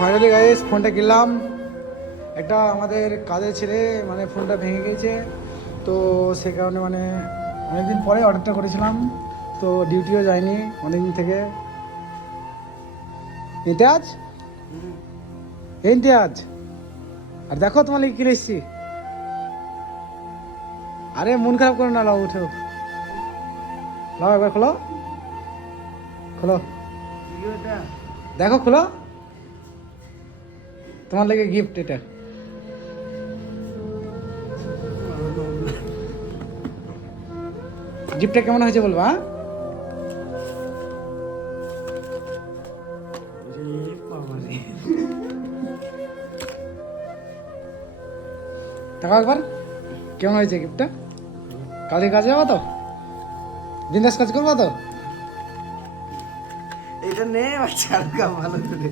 Finally guys ফোনটা কিনলাম। একটা আমাদের কাজের ছেলে মানে ফোনটা ভেঙে গিয়েছে, তো সে কারণে মানে অনেকদিন পরে অর্ডারটা করেছিলাম, তো ডিউটিও যায়নি অনেকদিন থেকে। ইমতিয়াজ, ইমতিয়াজ, আর দেখো তোমার লিখে কিনে এসছি। আরে মন খারাপ করো না, লাও উঠো, লাও একবার খোলো, খোলো, দেখো খোলো, তোমার লেগে গিফট এটা। গিফটটা কেমন হয়েছে বলবা? দেখো একবার কেমন হয়েছে গিফটটা। কালকে কাজে যাবো তো, দিনদাস কাজ করবো তো। এটা নে বাচ্চা ভালো করে